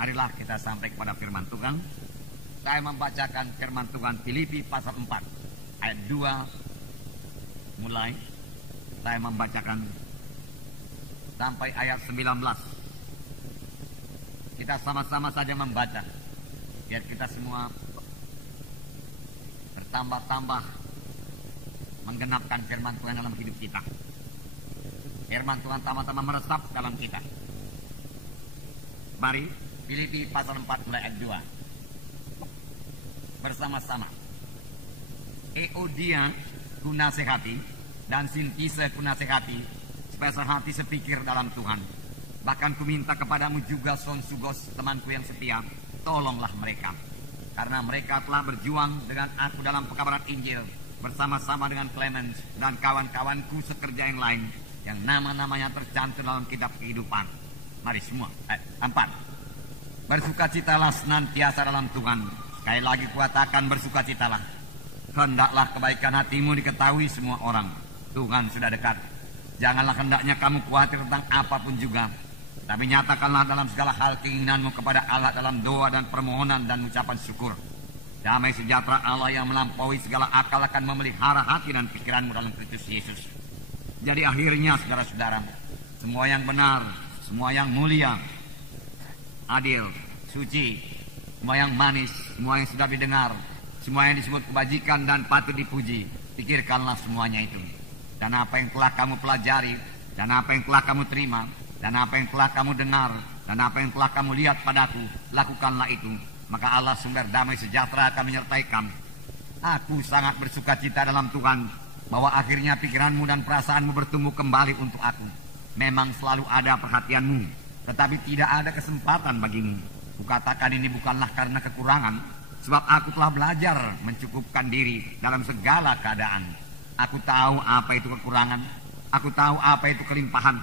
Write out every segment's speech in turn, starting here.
Marilah kita sampai kepada firman Tuhan. Saya membacakan firman Tuhan Filipi pasal 4 ayat 2 mulai. Saya membacakan sampai ayat 19. Kita sama-sama saja membaca, biar kita semua bertambah-tambah menggenapkan firman Tuhan dalam hidup kita. Firman Tuhan sama-sama meresap dalam kita. Mari, Filipi pasal 4 mulai ayat 2. Bersama-sama. Euodia ku nasihati dan Sintise ku nasihati, supaya sehati sepikir dalam Tuhan. Bahkan ku minta kepadamu juga Sonsugos, temanku yang setia, tolonglah mereka. Karena mereka telah berjuang dengan aku dalam pekabaran Injil, bersama-sama dengan Clemens dan kawan-kawanku sekerja yang lain, yang nama-namanya tercantum dalam kitab kehidupan. Mari semua. 4. Bersukacitalah senantiasa dalam Tuhan. Sekali lagi kuatakan bersukacitalah. Hendaklah kebaikan hatimu diketahui semua orang. Tuhan sudah dekat. Janganlah hendaknya kamu khawatir tentang apapun juga, tapi nyatakanlah dalam segala hal keinginanmu kepada Allah dalam doa dan permohonan dan ucapan syukur. Damai sejahtera Allah yang melampaui segala akal akan memelihara hati dan pikiranmu dalam Kristus Yesus. Jadi akhirnya saudara-saudara, semua yang benar, semua yang mulia, adil, suci, semua yang manis, semua yang sudah didengar, semua yang disebut kebajikan dan patut dipuji, pikirkanlah semuanya itu. Dan apa yang telah kamu pelajari, dan apa yang telah kamu terima, dan apa yang telah kamu dengar, dan apa yang telah kamu lihat padaku, lakukanlah itu. Maka Allah sumber damai sejahtera akan menyertai kamu. Aku sangat bersukacita dalam Tuhan, bahwa akhirnya pikiranmu dan perasaanmu bertumbuh kembali untuk aku. Memang selalu ada perhatianmu, tetapi tidak ada kesempatan bagimu. Kukatakan ini bukanlah karena kekurangan, sebab aku telah belajar mencukupkan diri dalam segala keadaan. Aku tahu apa itu kekurangan, aku tahu apa itu kelimpahan.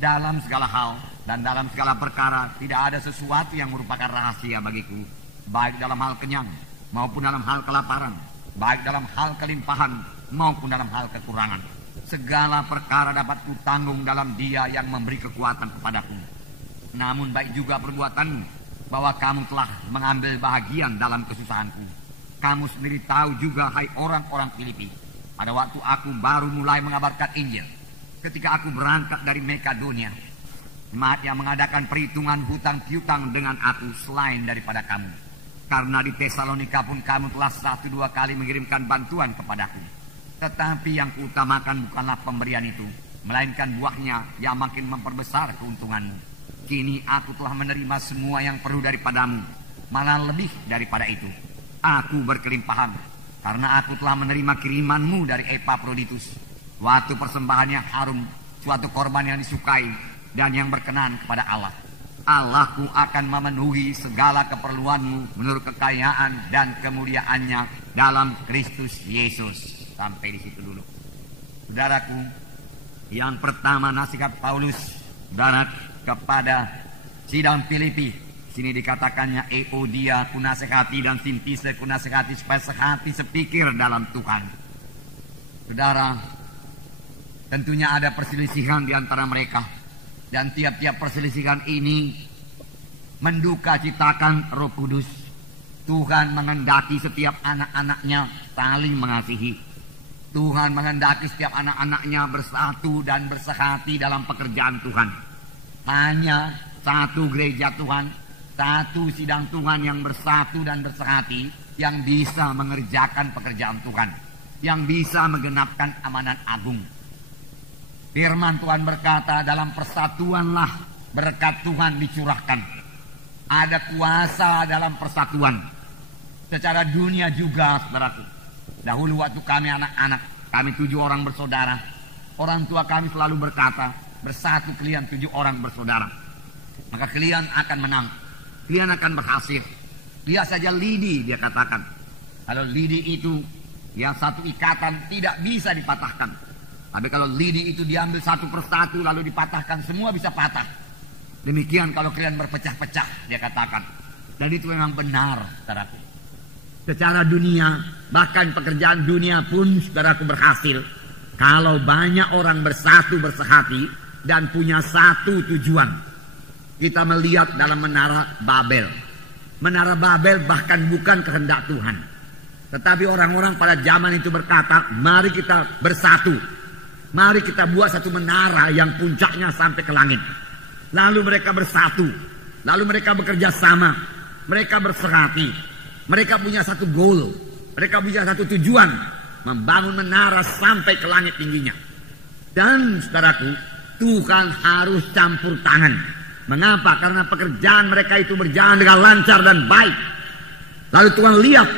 Dalam segala hal dan dalam segala perkara tidak ada sesuatu yang merupakan rahasia bagiku, baik dalam hal kenyang maupun dalam hal kelaparan, baik dalam hal kelimpahan maupun dalam hal kekurangan. Segala perkara dapat kutanggung dalam Dia yang memberi kekuatan kepadaku. Namun baik juga perbuatanmu, bahwa kamu telah mengambil bahagian dalam kesusahanku. Kamu sendiri tahu juga, hai orang-orang Filipi, pada waktu aku baru mulai mengabarkan Injil, ketika aku berangkat dari Makedonia, jemaat yang mengadakan perhitungan hutang piutang dengan aku selain daripada kamu. Karena di Tesalonika pun kamu telah 1-2 kali mengirimkan bantuan kepadaku. Tetapi yang kuutamakan bukanlah pemberian itu, melainkan buahnya yang makin memperbesar keuntunganmu. Kini aku telah menerima semua yang perlu daripadamu, malah lebih daripada itu. Aku berkelimpahan, karena aku telah menerima kirimanmu dari Epaphroditus, suatu persembahan yang harum, suatu korban yang disukai dan yang berkenan kepada Allah. Allahku akan memenuhi segala keperluanmu menurut kekayaan dan kemuliaannya dalam Kristus Yesus. Sampai di situ dulu. Saudaraku, yang pertama nasihat Paulus, saudara, kepada sidang Filipi. Sini dikatakannya Euodia ku nasihati dan Sintise ku nasihati, supaya sehati sepikir dalam Tuhan. Saudara, tentunya ada perselisihan di antara mereka, dan tiap-tiap perselisihan ini menduka citakan Roh Kudus. Tuhan menghendaki setiap anak-anaknya saling mengasihi. Tuhan menghendaki setiap anak-anaknya bersatu dan bersehati dalam pekerjaan Tuhan. Hanya satu gereja Tuhan, satu sidang Tuhan yang bersatu dan bersehati, yang bisa mengerjakan pekerjaan Tuhan, yang bisa menggenapkan amanat agung. Firman Tuhan berkata, dalam persatuanlah berkat Tuhan dicurahkan. Ada kuasa dalam persatuan. Secara dunia juga, saudaraku. Dahulu waktu kami anak-anak, kami 7 orang bersaudara. Orang tua kami selalu berkata, bersatu kalian 7 orang bersaudara, maka kalian akan menang, kalian akan berhasil. Lihat saja lidi, dia katakan. Kalau lidi itu yang satu ikatan tidak bisa dipatahkan. Tapi kalau lidi itu diambil satu persatu lalu dipatahkan, semua bisa patah. Demikian kalau kalian berpecah-pecah, dia katakan. Dan itu memang benar, saudaraku. Secara dunia, bahkan pekerjaan dunia pun, saudaraku, berhasil kalau banyak orang bersatu bersehati dan punya satu tujuan. kita melihat dalam menara Babel. Menara Babel bahkan bukan kehendak Tuhan. Tetapi orang-orang pada zaman itu berkata, mari kita bersatu. Mari kita buat satu menara yang puncaknya sampai ke langit. Lalu mereka bersatu. Lalu mereka bekerja sama. Mereka berserati. Mereka punya satu goal. Mereka punya satu tujuan. Membangun menara sampai ke langit tingginya. Dan saudaraku, Tuhan harus campur tangan. Mengapa? Karena pekerjaan mereka itu berjalan dengan lancar dan baik. Lalu Tuhan lihat,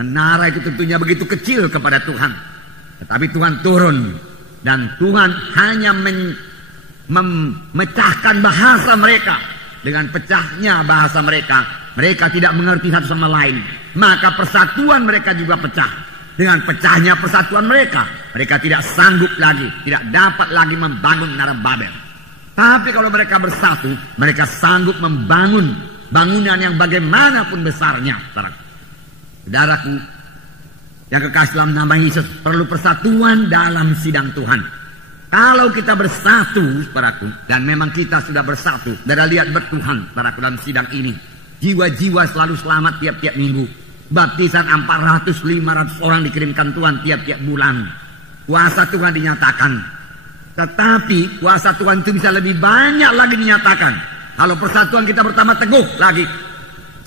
menara itu tentunya begitu kecil kepada Tuhan. Tetapi Tuhan turun. Dan Tuhan hanya memecahkan bahasa mereka. Dengan pecahnya bahasa mereka, mereka tidak mengerti satu sama lain. Maka persatuan mereka juga pecah. Dengan pecahnya persatuan mereka, mereka tidak sanggup lagi, tidak dapat lagi membangun menara Babel. Tapi kalau mereka bersatu, mereka sanggup membangun bangunan yang bagaimanapun besarnya. Saudaraku, yang kekasih dalam nama Yesus, perlu persatuan dalam sidang Tuhan. Kalau kita bersatu, saudaraku, dan memang kita sudah bersatu, saudara lihat bertuhan, saudaraku, dalam sidang ini, jiwa-jiwa selalu selamat tiap-tiap minggu. Baptisan 400-500 orang dikirimkan Tuhan tiap-tiap bulan. Kuasa Tuhan dinyatakan. Tetapi kuasa Tuhan itu bisa lebih banyak lagi dinyatakan kalau persatuan kita bertambah teguh lagi.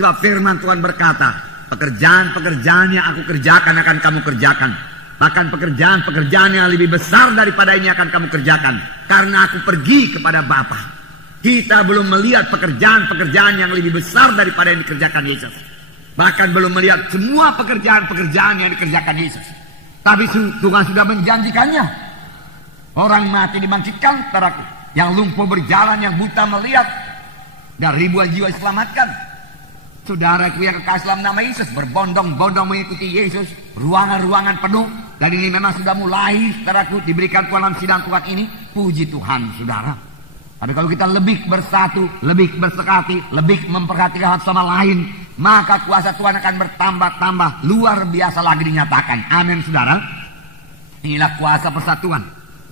Sebab firman Tuhan berkata, pekerjaan-pekerjaan yang aku kerjakan akan kamu kerjakan. Bahkan pekerjaan-pekerjaan yang lebih besar daripada ini akan kamu kerjakan. Karena aku pergi kepada Bapa. Kita belum melihat pekerjaan-pekerjaan yang lebih besar daripada yang dikerjakan Yesus. Bahkan belum melihat semua pekerjaan-pekerjaan yang dikerjakan Yesus. Tapi Tuhan sudah menjanjikannya. Orang mati dibangkitkan, saudaraku. Yang lumpuh berjalan, yang buta melihat. Dan ribuan jiwa diselamatkan. Saudaraku yang kekasih dalam nama Yesus, berbondong-bondong mengikuti Yesus. Ruangan-ruangan penuh. Dan ini memang sudah mulai, saudaraku, diberikan Tuhan dalam sidang Tuhan ini. Puji Tuhan, saudara. Tapi kalau kita lebih bersatu, lebih bersekati, lebih memperhatikan satu sama lain, maka kuasa Tuhan akan bertambah-tambah, luar biasa lagi dinyatakan. Amin, saudara. Inilah kuasa persatuan.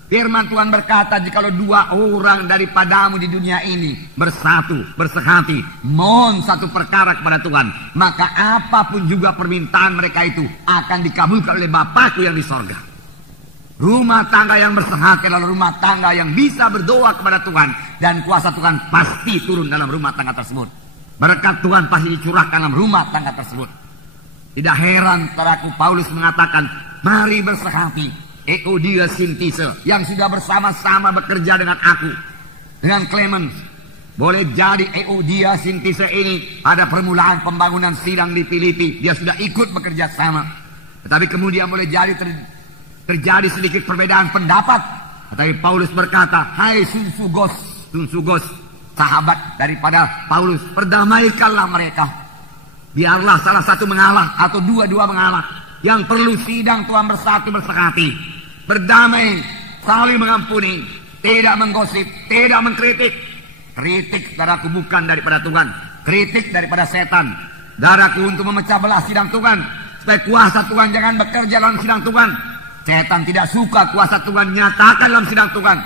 Firman Tuhan berkata, jikalau 2 orang daripadamu di dunia ini bersatu, bersekati, mohon satu perkara kepada Tuhan, maka apapun juga permintaan mereka itu akan dikabulkan oleh Bapakku yang di sorga. Rumah tangga yang bersekati adalah rumah tangga yang bisa berdoa kepada Tuhan, dan kuasa Tuhan pasti turun dalam rumah tangga tersebut. Berkat Tuhan pasti dicurahkan dalam rumah tangga tersebut. Tidak heran, saudaraku, Paulus mengatakan, mari bersekati. Euodia Sintise yang sudah bersama-sama bekerja dengan aku, dengan Clemens. Boleh jadi Euodia Sintise ini pada permulaan pembangunan sidang di Filipi dia sudah ikut bekerja sama. Tetapi kemudian boleh jadi terjadi sedikit perbedaan pendapat. Tetapi Paulus berkata, hai Sunsugos, sahabat daripada Paulus, perdamaikanlah mereka. Biarlah salah satu mengalah atau dua-dua mengalah. Yang perlu sidang Tuhan bersatu bersekati, berdamai, saling mengampuni, tidak menggosip, tidak mengkritik. Kritik, saudaraku, bukan daripada Tuhan, kritik daripada setan. Saudaraku, untuk memecah belah sidang Tuhan, supaya kuasa Tuhan jangan bekerja dalam sidang Tuhan. Setan tidak suka kuasa Tuhan nyatakan dalam sidang Tuhan.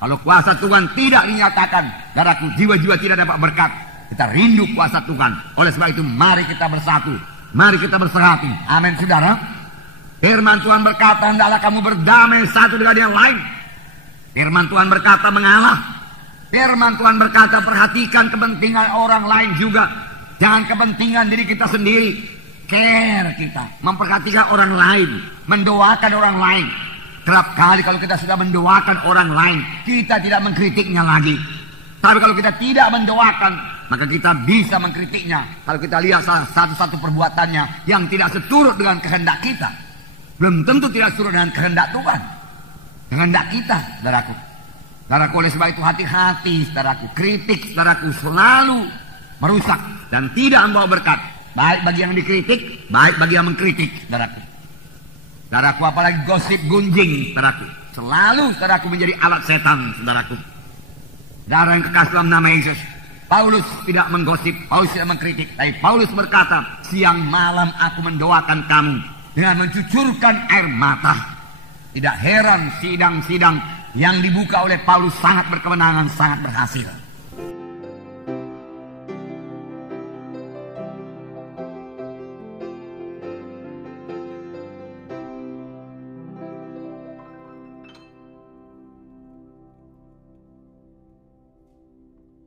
Kalau kuasa Tuhan tidak dinyatakan, saudaraku, jiwa-jiwa tidak dapat berkat. Kita rindu kuasa Tuhan. Oleh sebab itu, mari kita bersatu. Mari kita berserati. Amin, saudara. Firman Tuhan berkata, hendaklah kamu berdamai satu dengan yang lain. Firman Tuhan berkata, mengalah. Firman Tuhan berkata, perhatikan kepentingan orang lain juga. Jangan kepentingan diri kita sendiri. Care kita, memperhatikan orang lain, mendoakan orang lain. Kerap kali kalau kita sudah mendoakan orang lain, kita tidak mengkritiknya lagi. Tapi kalau kita tidak mendoakan, maka kita bisa mengkritiknya. Kalau kita lihat satu-satu perbuatannya yang tidak seturut dengan kehendak kita, belum tentu tidak seturut dengan kehendak Tuhan, kehendak kita, saudaraku. Saudaraku, oleh sebab itu hati-hati, saudaraku. Kritik, saudaraku, selalu merusak dan tidak membawa berkat. Baik bagi yang dikritik, baik bagi yang mengkritik, saudaraku. Saudaraku, apalagi gosip gunjing, saudaraku, selalu, saudaraku, menjadi alat setan, saudaraku. Saudara yang kekasih dalam nama Yesus, Paulus tidak menggosip, Paulus tidak mengkritik, tapi Paulus berkata, siang malam aku mendoakan kamu dengan mencucurkan air mata. Tidak heran sidang-sidang yang dibuka oleh Paulus sangat berkemenangan, sangat berhasil.